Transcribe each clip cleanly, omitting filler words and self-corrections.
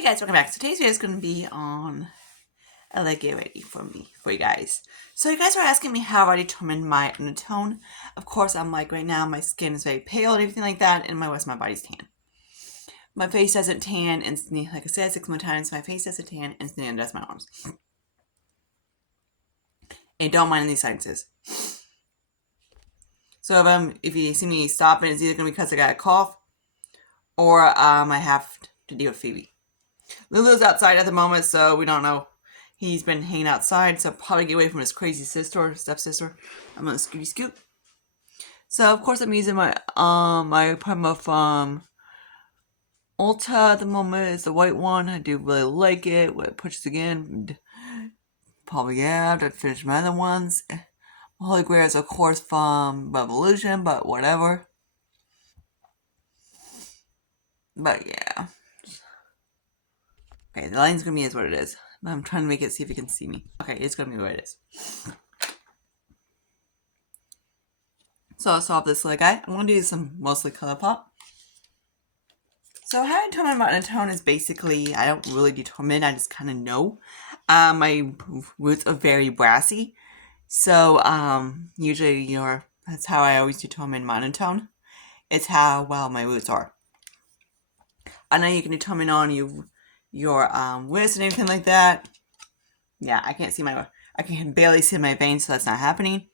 Hey guys, welcome back. So today's video is going to be on a leg get ready for you guys. So you guys are asking me how I determine my undertone. Of course, I'm like right now, my skin is very pale and everything like that, and my rest of my body's tan. My face doesn't tan instantly, like I said 6 more times, my face doesn't tan instantly, and that's my arms. And don't mind these silences. So if you see me stopping, it's either going to be because I got a cough, or I have to deal with Phoebe. Lulu's outside at the moment, so we don't know. He's been hanging outside, so I'll probably get away from his crazy sister, stepsister. I'm gonna scooty scoot. So of course I'm using my primer from Ulta at the moment. It's the white one. I do really like it. When it pushes again, probably to finish my other ones. Holy Grail is of course from Revolution, but whatever. But yeah. Okay, the line's gonna be is what it is. I'm trying to make it see if you can see me. Okay, it's gonna be what it is. So I'll solve this little guy. I'm gonna do some mostly ColourPop. So how I determine my undertone is basically, I don't really determine, I just kind of know. My roots are very brassy. So usually, that's how I always determine my undertone. It's how well my roots are. I know you can determine on your wrist and anything like that. Yeah, I can barely see my veins, so that's not happening.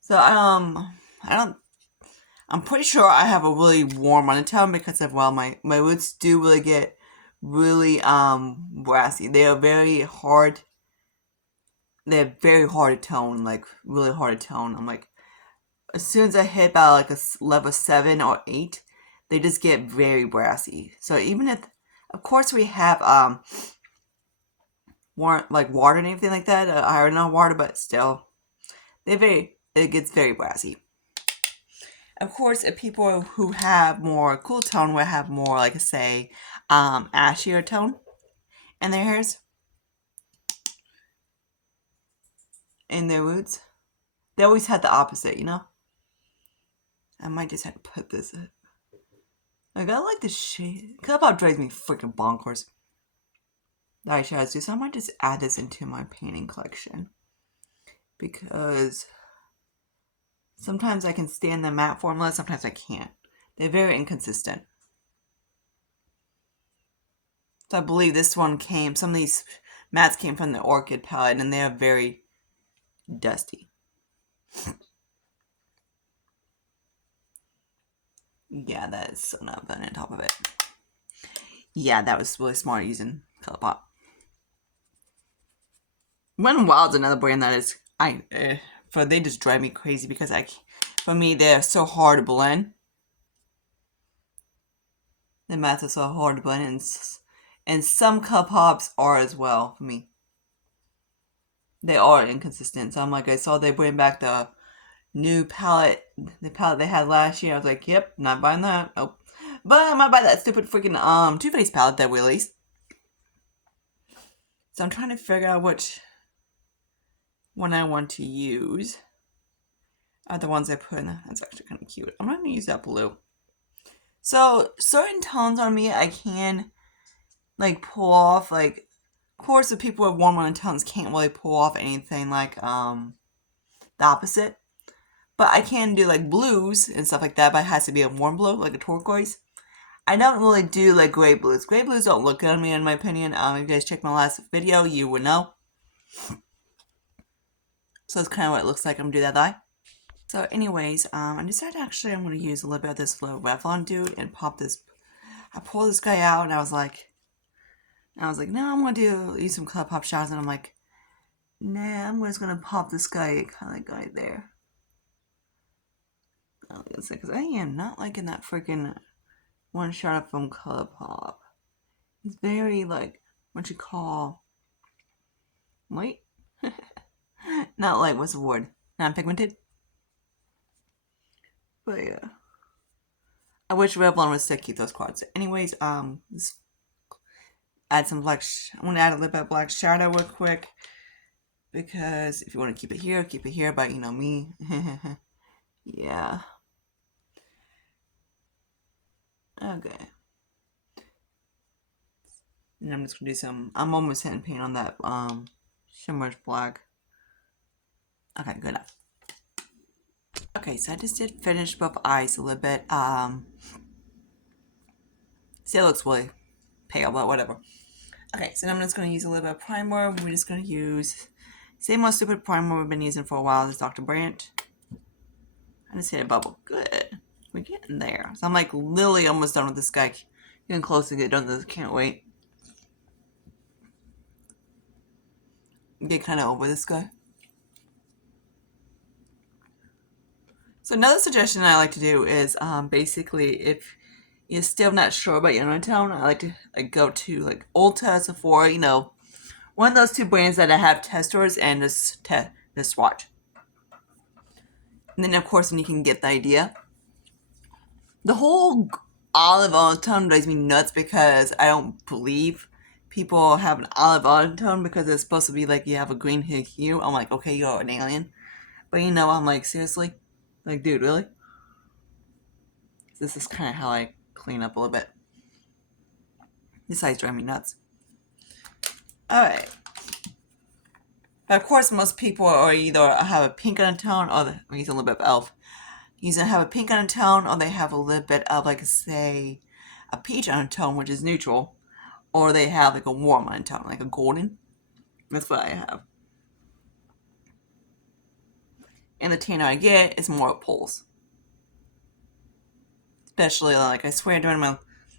So I'm pretty sure I have a really warm undertone because of, well, my roots do really get really brassy. They are very hard. They're very hard to tone, like really hard to tone. I'm like, as soon as I hit about like a level 7 or 8, they just get very brassy. So even if, of course, we have water and everything like that, iron on water, but still, it gets very brassy. Of course, if people who have more cool tone will have more, like, say, ashier tone in their hairs, in their roots. They always had the opposite, you know? I might just have to put this in. Like, I like this shade. ColourPop drives me freaking bonkers. The eyeshadows do, so I might just add this into my painting collection. Because sometimes I can stand the matte formula, sometimes I can't. They're very inconsistent. So I believe this one some of these mattes came from the Orchid palette, and they are very dusty. Yeah, that is so not fun on top of it. Yeah, that was really smart using ColourPop. Wet n Wild's another brand that is they just drive me crazy because for me they're so hard to blend. The mattes are so hard to blend, and some ColourPops are as well for me. They are inconsistent. So I'm like, I saw they bring back the new palette, the palette they had last year. I was like, yep, not buying that. Nope. But I might buy that stupid freaking Too Faced palette that we released. So I'm trying to figure out which one I want to use. Are the ones I put in. That's actually kind of cute. I'm not going to use that blue. So certain tones on me I can like pull off. Like, of course, the people with warm undertones can't really pull off anything like the opposite. But I can do like blues and stuff like that. But it has to be a warm blue, like a turquoise. I don't really do like gray blues. Gray blues don't look good on me, in my opinion. If you guys checked my last video, you would know. So that's kind of what it looks like. I'm gonna do that eye. So anyways, I decided actually I'm going to use a little bit of this little Revlon dude and pop this. I pulled this guy out and I was like, no, I'm going to use some ColourPop shadows, and I'm like, nah, I'm just going to pop this guy kind of right there. Because I am not liking that freaking one shot from ColourPop. It's very like, what you call, light? Not light, what's the word? Non-pigmented? But yeah. I wish Revlon would still keep those quads. Anyways, let's add some black. I'm gonna add a little bit of black shadow real quick, because if you want to keep it here, keep it here. But you know me, yeah. Okay. And I'm just gonna do I'm almost hitting paint on that shimmerish black. Okay, good enough. Okay, so I just did finish both eyes a little bit. See, it looks really pale, but whatever. Okay, so now I'm just gonna use a little bit of primer. We're just gonna use same old stupid primer we've been using for a while. This Dr. Brandt. I just hit a bubble. Good. We're getting there. So I'm like literally almost done with this guy. Getting close to get done with this. Can't wait. Get kind of over this guy. So another suggestion I like to do is basically if you're still not sure about your undertone, I like to go to like Ulta, Sephora, one of those two brands that I have testers and just swatch. And then of course when you can get the idea. The whole olive undertone drives me nuts because I don't believe people have an olive undertone because it's supposed to be like you have a green hue. I'm like, okay, you're an alien. But I'm like, seriously? Like, dude, really? This is kind of how I clean up a little bit. This eyes drive me nuts. Alright. Of course, most people are either have a pink undertone or they're using a little bit of e.l.f. Either have a pink undertone or they have a little bit of, like, say, a peach undertone, which is neutral. Or they have, like, a warm undertone, like a golden. That's what I have. And the tanner I get is more pulls. Especially, like, I swear, during my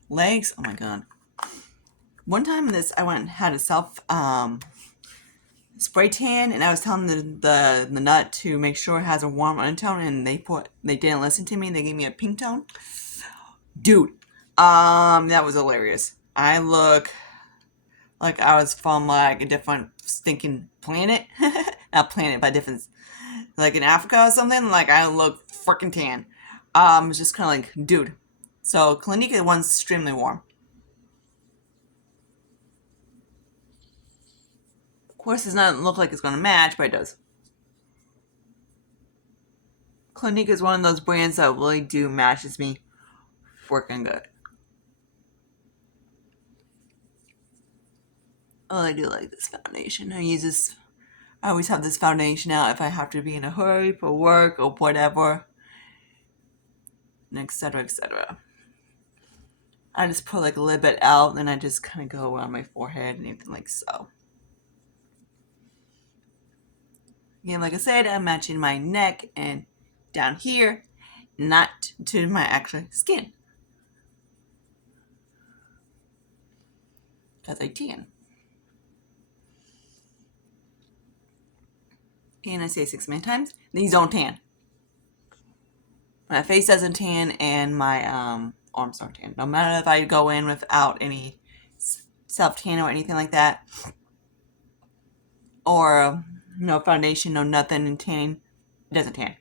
legs. Oh, my God. One time in this, I went and had a self spray tan, and I was telling the nut to make sure it has a warm undertone, and they didn't listen to me. They gave me a pink tone. Dude, that was hilarious. I look like I was from like a different stinking planet. Not planet, but different, like in Africa or something. Like I look freaking tan. It's just kind of like, dude. So Clinique one's extremely warm. Of course, it doesn't look like it's gonna match, but it does. Clinique is one of those brands that really do matches me freaking good. Oh, I do like this foundation. I always have this foundation out if I have to be in a hurry for work or whatever, and etc. etc. I just put like a little bit out, and then I just kind of go around my forehead and anything like so. Again, like I said, I'm matching my neck and down here, not to my actual skin. Because I tan. And I say 6 million times, these don't tan. My face doesn't tan and my arms don't tan. No matter if I go in without any self-tan or anything like that. Or no foundation, no nothing and tanning. It doesn't tan.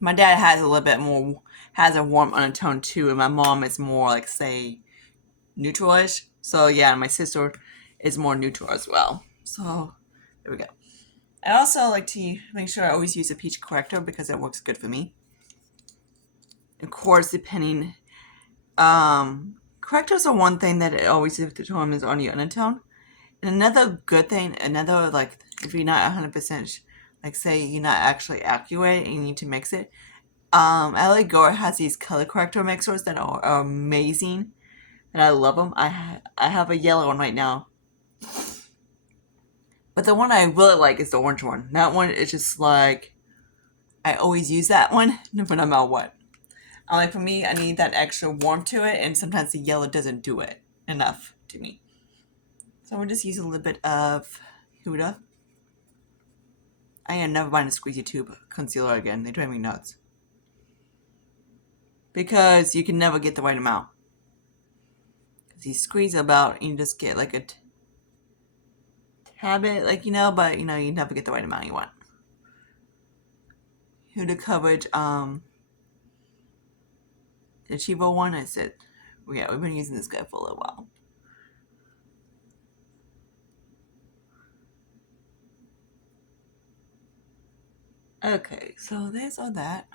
My dad has a little bit more, has a warm undertone too, and my mom is more like, say, neutral-ish. So yeah, my sister is more neutral as well. So there we go. I also like to make sure I always use a peach corrector because it works good for me. Of course, depending, correctors are one thing that it always determines on your undertone. And another good thing, like, if you're not 100%, like say you're not actually accurate and you need to mix it, LA Gore has these color corrector mixers that are amazing, and I love them. I have a yellow one right now, but the one I really like is the orange one. That one is just like, I always use that one, no matter what. Like for me, I need that extra warmth to it, and sometimes the yellow doesn't do it enough to me. So we'll just use a little bit of Huda. I am never buying a squeezy tube concealer again. They drive me nuts. Because you can never get the right amount. Because you squeeze about and you just get like a habit, like, but you never get the right amount you want. Huda coverage, the Chivo one, I said, yeah, we've been using this guy for a little while. Okay, so there's all that.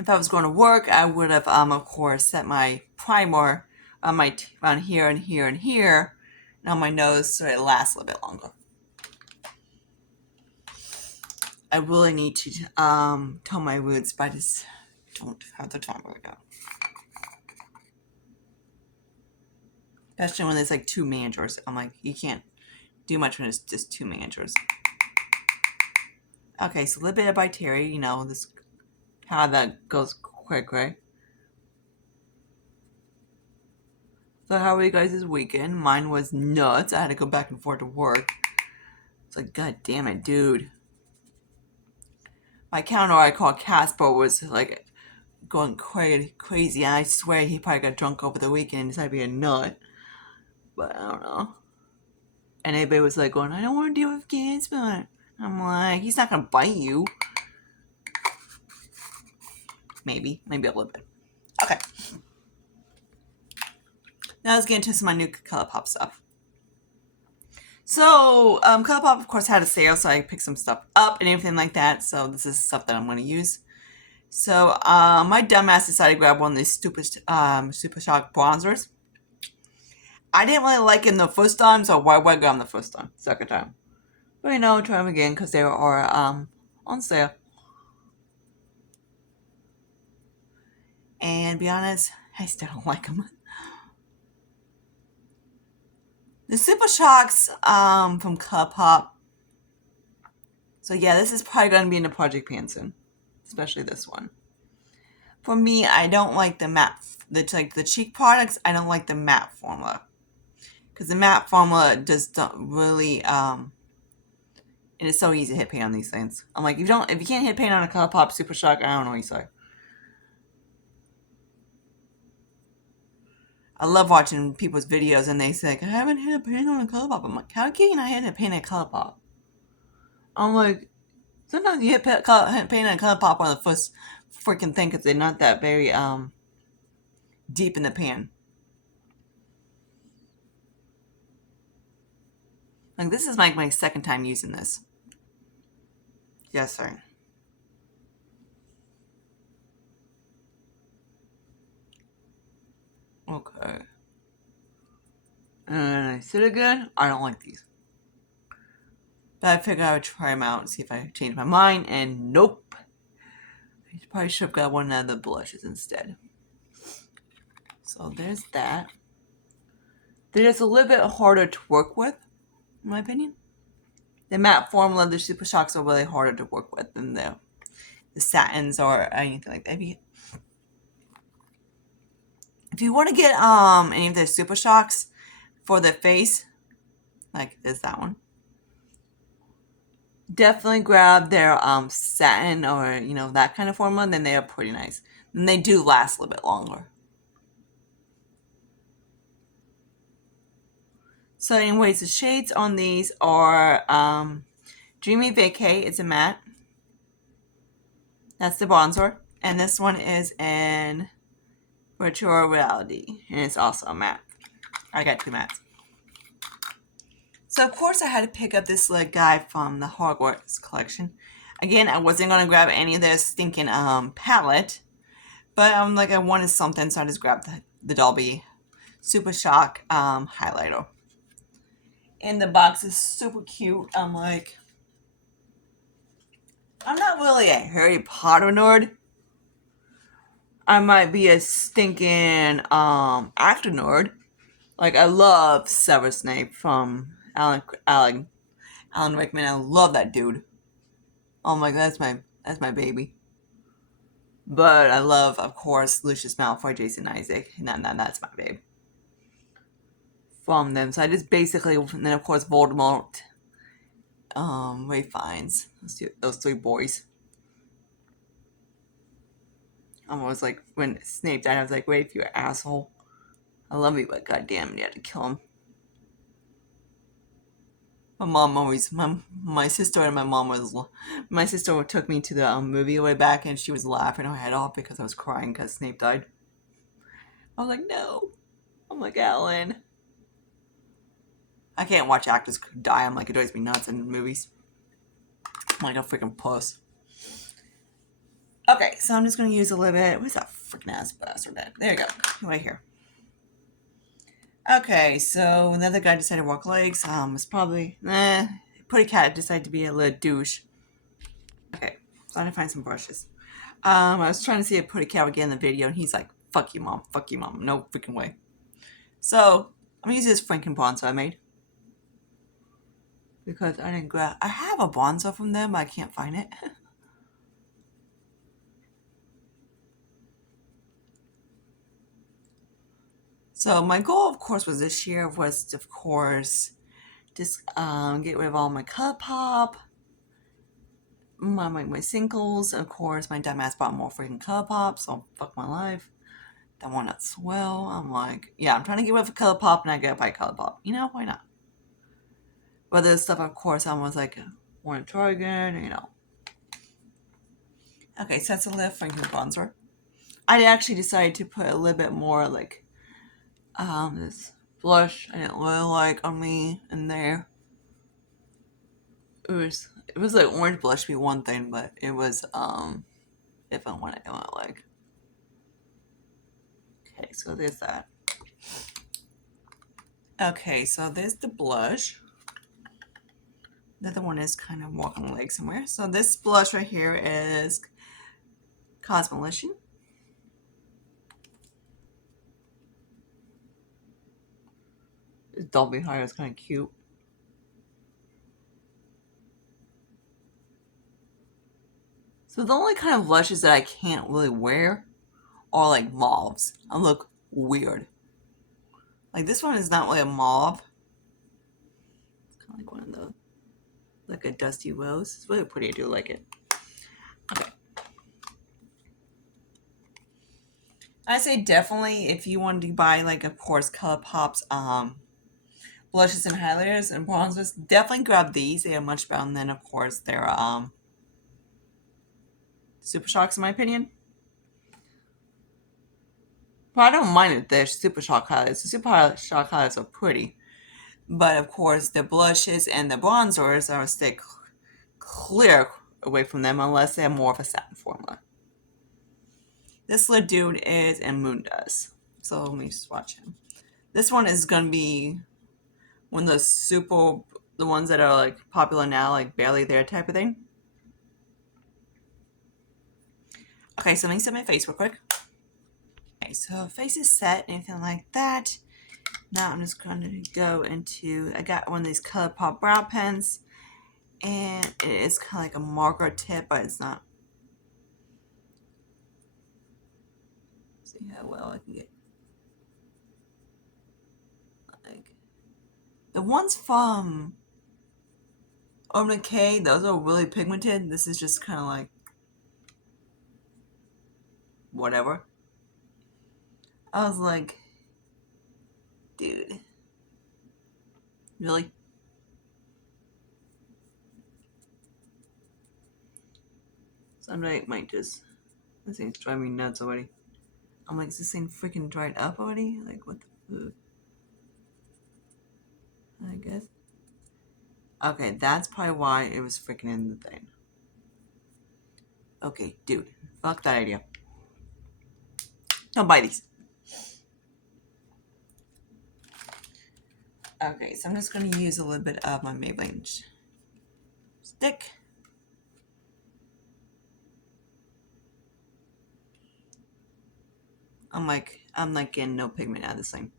If I was going to work, I would have, of course, set my primer on my around here and here and here, and on my nose so it lasts a little bit longer. I really need to tone my roots, but I just don't have the time right now. Especially when there's like 2 managers. I'm like, you can't do much when it's just 2 managers. Okay, so a little bit of by Terry, you know, this how that goes quick, right? So how were you guys this weekend? Mine was nuts. I had to go back and forth to work. It's like, god damn it, dude. My counter I call Casper was like going crazy. I swear he probably got drunk over the weekend and decided to be a nut. But I don't know. And everybody was like going, I don't want to deal with Casper. I'm like, he's not gonna bite you. Maybe a little bit. Okay. Now let's get into some of my new ColourPop stuff. So, ColourPop, of course, had a sale, so I picked some stuff up and everything like that. So this is stuff that I'm going to use. So, my dumbass decided to grab one of these stupid Super Shock bronzers. I didn't really like it the first time, so why would I grab them the first time? Second time. But, you know, try them again because they are on sale. And to be honest, I still don't like them. The Super Shocks from ColourPop. So yeah, this is probably going to be in the project pan soon, especially this one. For me, I don't like the matte, the cheek products. I don't like the matte formula because the matte formula just don't really and it's so easy to hit paint on these things. I'm like, if you can't hit paint on a ColourPop Super Shock, I don't know what you say. I love watching people's videos and they say, I haven't hit a paint on a ColourPop. I'm like, how can I hit a paint on a ColourPop? I'm like, sometimes you hit paint on a ColourPop on the first freaking thing because they're not that very deep in the pan. Like, this is like my second time using this. Yes, sir. Okay. And I said again, I don't like these. But I figured I would try them out and see if I change my mind, and nope. I probably should have got one of the blushes instead. So there's that. They're just a little bit harder to work with, in my opinion. The matte formula of the Super Shocks are really harder to work with than the satins or anything like that. If you want to get any of the Super Shocks for the face, like there's that one, definitely grab their satin or that kind of formula. Then they are pretty nice, and they do last a little bit longer. So anyways, the shades on these are Dreamy Vacay. It's a matte. That's the bronzer. And this one is in Virtual Reality, and it's also a matte. I got 2 mattes. So of course I had to pick up this little guy from the Hogwarts collection. Again, I wasn't going to grab any of this stinking palette, but I'm like, I wanted something, so I just grabbed the Dolby Super Shock highlighter. And the box is super cute. I'm like, I'm not really a Harry Potter nerd. I might be a stinking actor nerd. Like, I love Severus Snape from Alan Rickman. I love that dude. Oh my god, that's my baby. But I love, of course, Lucius Malfoy, Jason Isaac. And that's my babe. From them. So I just basically, and then of course Voldemort, Ray Fiennes, those 3 boys. I was like, when Snape died, I was like, Rafe, you're an asshole. I love you, but goddamn, you had to kill him. My mom always, my sister and my sister took me to the movie way back, and she was laughing her head off because I was crying because Snape died. I was like, no. I'm like, Alan. I can't watch actors die. I'm like, it drives me nuts in movies. I'm like a freaking puss. Okay, so I'm just going to use a little bit. Where's that freaking ass bastard at? There you go. Right here. Okay, so another guy decided to walk legs. It's probably, Putty Cat decided to be a little douche. Okay, so I had to find some brushes. I was trying to see if Putty Cat would get in the video, and he's like, fuck you, mom. Fuck you, mom. No freaking way. So, I'm going to use this Franken bronzer I made. Because I didn't grab... I have a bronzer from them, but I can't find it. So, my goal, of course, was this year was, of course, just get rid of all my ColourPop, my singles. Of course, my dumbass bought more freaking ColourPop, so fuck my life. That one not swell. I'm like, yeah, I'm trying to get rid of ColourPop, and I get buy ColourPop. You know, why not? But there's stuff, of course, I was like, want to try again, you know. Okay, so that's a little Franken bronzer. I actually decided to put a little bit more, like, this blush I didn't really like on me in there. It was like orange blush be one thing, but it was if I want I like. Okay, so there's that. Okay, so there's the blush. The other one is kind of walking a leg somewhere. So this blush right here is Cosmolition. This Dolby High is kind of cute. So the only kind of blushes that I can't really wear are like mauves. I look weird. Like this one is not really a mauve. It's kind of like one of those, like a dusty rose. It's really pretty. I do like it. Okay. I say definitely if you wanted to buy like of course ColourPop's blushes and highlighters and bronzers, definitely grab these. They are much better than of course their Super Shocks in my opinion. But I don't mind it. They're Super Shock highlights. The Super Shock highlights are pretty. But of course, the blushes and the bronzers are stay clear away from them unless they have more of a satin formula. This little dude is in Moondoes. So let me swatch him. This one is going to be one of the ones that are like popular now, like barely there type of thing. Okay, so let me set my face real quick. Okay, so face is set, anything like that. Now I'm just going to go into, I got one of these ColourPop brow pens, and it is kind of like a marker tip, but it's not. See how well I can get. Like the ones from Urban Decay, those are really pigmented. This is just kind of like whatever. I was like, dude, really? Someday it might just. This thing's driving me nuts already. I'm like, is this thing freaking dried up already? Like, what the fuck? I guess. Okay, that's probably why it was freaking in the thing. Okay, dude, fuck that idea. Don't buy these. Okay, so I'm just going to use a little bit of my Maybelline stick. I'm like getting no pigment out of this thing.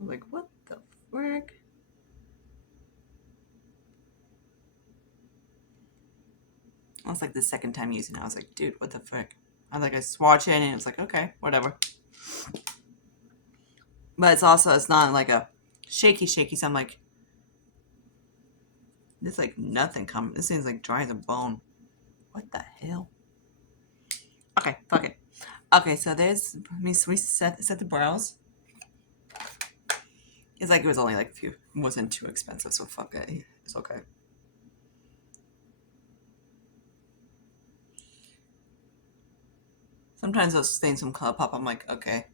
I'm like, what the frick? I was like the second time using it. I was like, dude, what the frick? I swatch it and it was like, okay, whatever. But it's not like a shaky, so I'm like, there's like nothing coming. This thing's like dry as a bone. What the hell? Okay, fuck it. Okay, so there's me set the brows. It's like it was only like a few. It wasn't too expensive, so fuck it. It's okay. Sometimes those stains from ColourPop, I'm like, okay.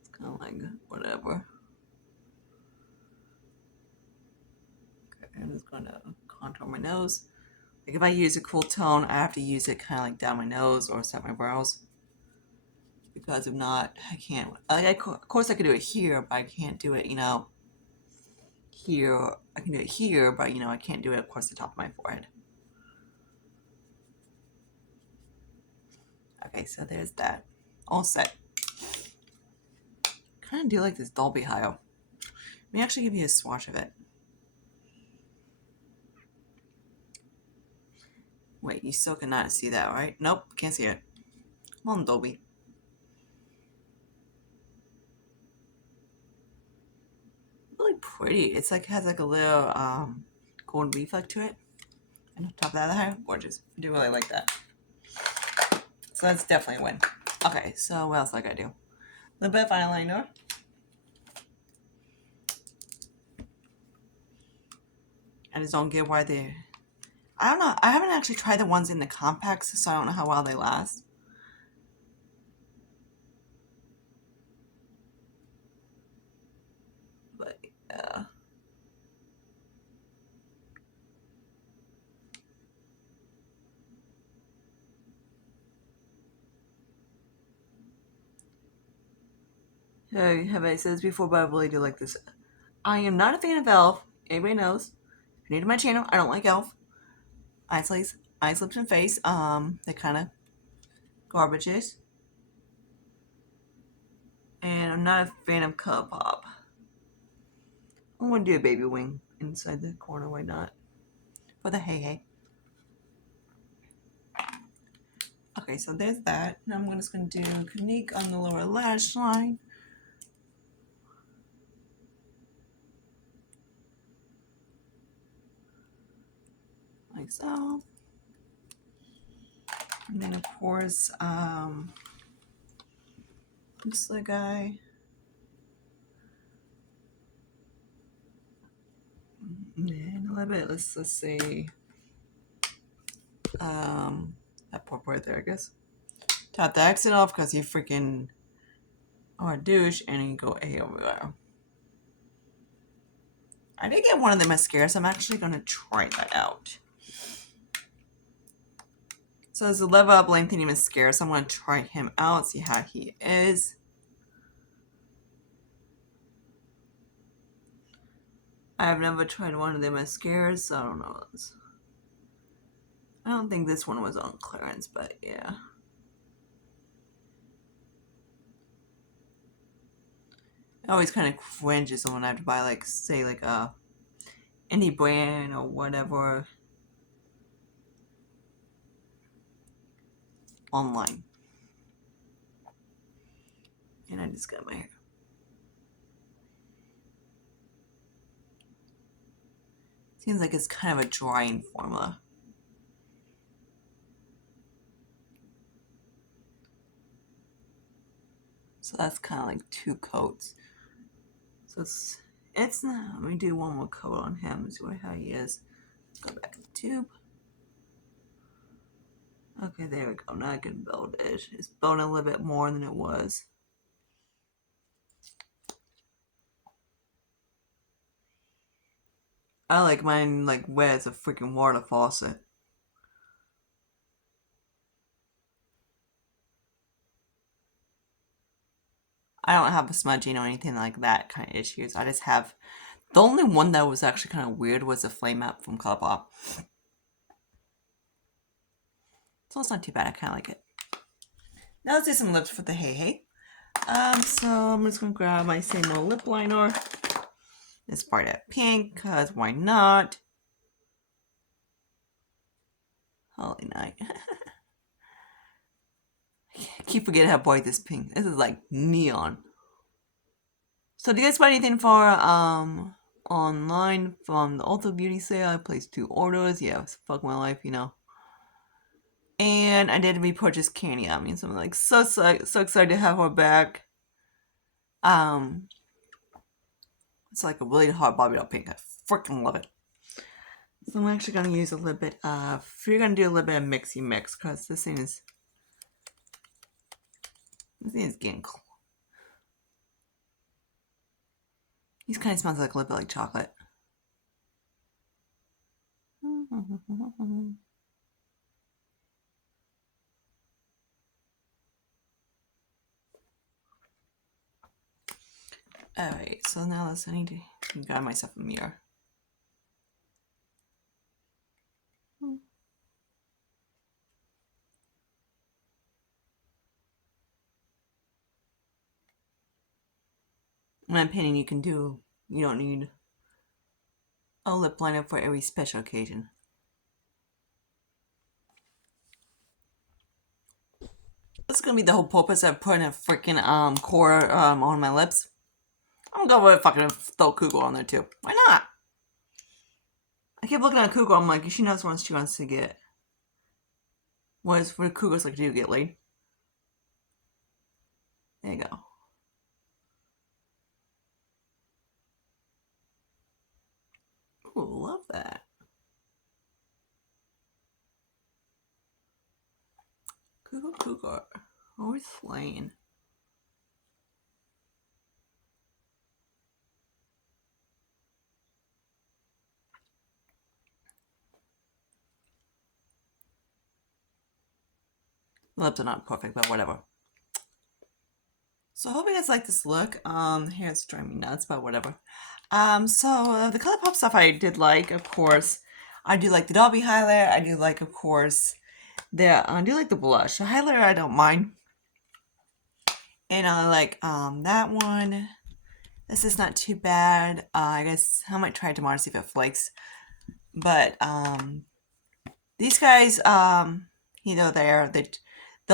It's kind of like whatever. Okay, I'm just gonna nose. Like if I use a cool tone, I have to use it kind of like down my nose or set my brows. Because if not, I can't. Like, of course, I could do it here, but I can't do it, here. I can do it here, but, I can't do it across the top of my forehead. Okay, so there's that. All set. Kind of do like this Dolby Hio. Let me actually give you a swatch of it. Wait, you still cannot see that, right? Nope, can't see it. Come on, Dolby. Really pretty. It's like has like a little golden reflect to it. And on top of that, high, gorgeous. I do really like that. So that's definitely a win. Okay, so what else like I do? A little bit of eyeliner. I just don't get why they. I don't know. I haven't actually tried the ones in the compacts, so I don't know how well they last. But yeah. Hey, have I said this before, but I really do like this. I am not a fan of Elf. Everybody knows. If you're new to my channel, I don't like Elf. Eyes, lips, and face. They kind of garbages. And I'm not a fan of ColourPop. I'm going to do a baby wing inside the corner. Why not? For the hey. Okay, so there's that. Now I'm just going to do Clinique on the lower lash line. Like so. And then of course, this the guy. And a little bit, let's see. That poor right there, I guess. Tap the accent off because you freaking are a douche, and you go A over there. I did get one of the mascaras. I'm actually going to try that out. So there's a Level Up Lengthening Mascara, so I'm going to try him out, see how he is. I've never tried one of the mascaras, so I don't know. I don't think this one was on clearance, but yeah. It always kind of cringes when I have to buy, like, say, like a indie brand or whatever online. And I just got my hair. Seems like it's kind of a drying formula. So that's kind of like 2 coats. So it's not. Let me do one more coat on him and see how he is. Let's go back to the tube. Okay, there we go. Now I can build it. It's building a little bit more than it was. I like mine like wet as a freaking water faucet. I don't have a smudging or anything like that kind of issues. I just have the only one that was actually kind of weird was the flame up from ColourPop. So it's not too bad. I kind of like it. Now let's do some lips for the hey. So I'm just gonna grab my same old lip liner. This part of pink, cause why not? Holy night. I keep forgetting how bright this pink. This is like neon. So do you guys buy anything for online from the Ulta Beauty sale? I placed 2 orders. Yeah, fuck my life, And I did repurchase Candy. I mean, so I'm like so excited to have her back. It's like a really hot Bobby doll pink. I freaking love it. So I'm actually gonna use a little bit of. We're gonna do a little bit of mixy mix because this thing is getting cool. These kind of smells like a little bit like chocolate. Alright, so now I need to grab myself a mirror. When I'm painting, you don't need a lip liner for every special occasion. That's gonna be the whole purpose of putting a freaking core on my lips. I'm gonna go with fucking throw Kugel on there too. Why not? I keep looking at Kugel. I'm like, she knows what she wants to get. What Kugel's like to do? Get laid? There you go. Ooh, love that. Kugel. Always slaying. The lips are not perfect, but whatever. So I hope you guys like this look. Hair is driving me nuts, but whatever. So the ColourPop stuff I did like, of course. I do like the Dolby highlighter. I do like, of course, I do like the blush. The highlighter I don't mind. And I like that one. This is not too bad. I guess I might try tomorrow to see if it flakes. But these guys, the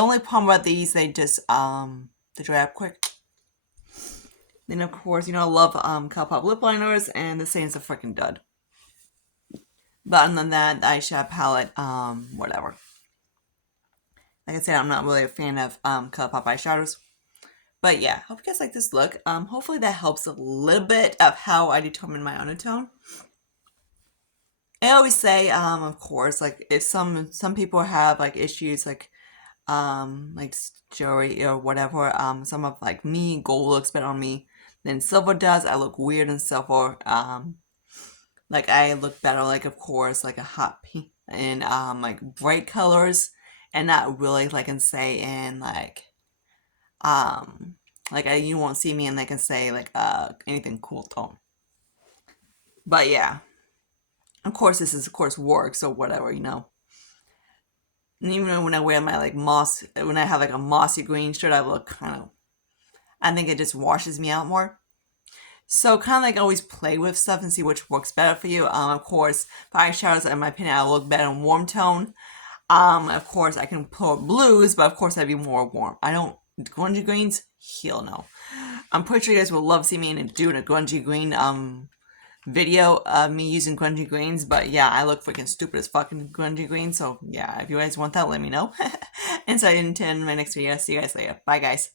only problem about these, they dry up quick. Then of course, I love ColourPop lip liners, and the same is a freaking dud. But other than that, the eyeshadow palette, whatever. Like I said, I'm not really a fan of ColourPop eyeshadows. But yeah, hope you guys like this look. Hopefully that helps a little bit of how I determine my undertone. I always say, of course, like if some people have like issues like jewelry or whatever, some of like me, gold looks better on me than silver does. I look weird in silver. Like I look better, like of course, like a hot pink in like bright colors, and not really like in say in you won't see me in like say like anything cool tone. But yeah, of course this is of course work, so whatever, And even when I wear my like when I have like a mossy green shirt, I look I think it just washes me out more. So kind of like always play with stuff and see which works better for you. Of course, for eyeshadows, in my opinion, I look better in warm tone. Of course, I can pull blues, but of course, I'd be more warm. I don't grungy greens. Hell no. I'm pretty sure you guys will love seeing me doing a grungy green video of me using grungy greens. But yeah, I look freaking stupid as fucking grungy green. So yeah, if you guys want that, let me know. And so until my next video, see you guys later. Bye, guys.